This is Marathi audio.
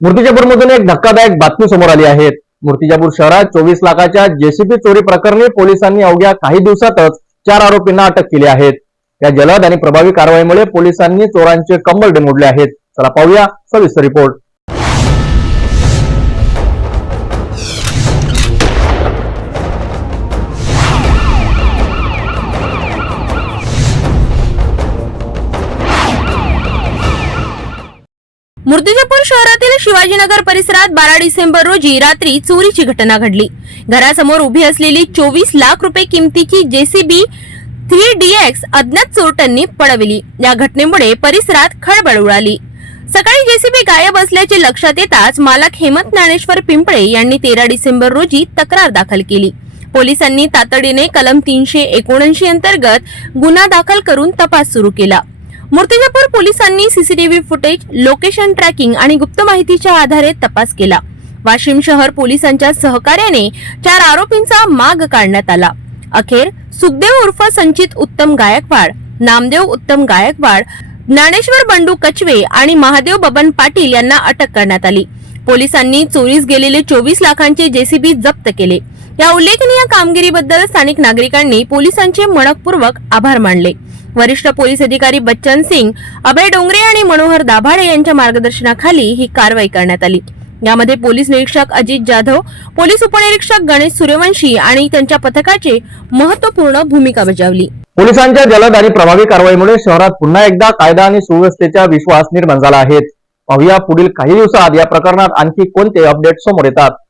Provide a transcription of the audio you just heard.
मूर्तिजापूरमधून एक धक्कादायक बातमी समोर आली आहे। मूर्तिजापूर शहरात 24 लाखाच्या जेसीबी चोरी प्रकरणी पोलिसांनी अवघ्या काही दिवसातच 4 आरोपींना अटक केली आहे। या जलद आणि प्रभावी कारवाईमुळे पोलिसांनी चोरांचे कंबरडे मोडले आहेत। चला पाहूया सविस्तर रिपोर्ट। मूर्तिजापूर शहरातील शिवाजीनगर परिसरात 12 डिसेंबर रोजी रात्री चोरीची घटना घडली। घरासमोर उभी असलेली 24 लाख रुपये किमतीची जेसीबी 3DX अज्ञात चोरट्यांनी पळवली। या घटनेमुळे परिसरात खळबळ उडाली। सकाळी जेसीबी गायब असल्याचे लक्षात येताच मालक हेमंत ज्ञानेश्वर पिंपळे यांनी 13 डिसेंबर रोजी तक्रार दाखल केली। पोलिसांनी तातडीने कलम 379 अंतर्गत गुन्हा दाखल करून तपास सुरू केला। मूर्तिजापूर पोलिसांनी सीसीटीव्ही फुटेज, लोकेशन ट्रॅकिंग आणि गुप्त माहितीच्या आधारे तपास केला। वाशिम शहर पोलिसांच्या सहकार्याने 4 आरोपींचा माग काढण्यात आला। अखेर सुखदेव उर्फ संचित उत्तम गायकवाड, नामदेव उत्तम गायकवाड, ज्ञानेश्वर बंडू कचवे आणि महादेव बबन पाटील यांना अटक करण्यात आली। पोलिसांनी चोरीस गेलेले 24 लाखांचे जेसीबी जप्त केले। या उल्लेखनीय कामगिरीबद्दल स्थानिक नागरिकांनी पोलिसांचे मनपूर्वक आभार मानले। वरिष्ठ पोलीस अधिकारी बच्चन सिंग, अभय डोंगरे आणि मनोहर दाभाडे यांच्या मार्गदर्शनाखाली ही कारवाई करण्यात आली। यामध्ये पोलीस निरीक्षक अजित जाधव, पोलीस उपनिरीक्षक गणेश सूर्यवंशी आणि त्यांच्या पथकाचे महत्त्वपूर्ण भूमिका बजावली। पोलिसांच्या जलद आणि प्रभावी कारवाईमुळे शहरात पुन्हा एकदा कायदा आणि सुव्यवस्थेचा विश्वास निर्माण झाला आहे। पाहूया पुढील काही दिवसात या प्रकरणात आणखी कोणते अपडेट समोर येतात।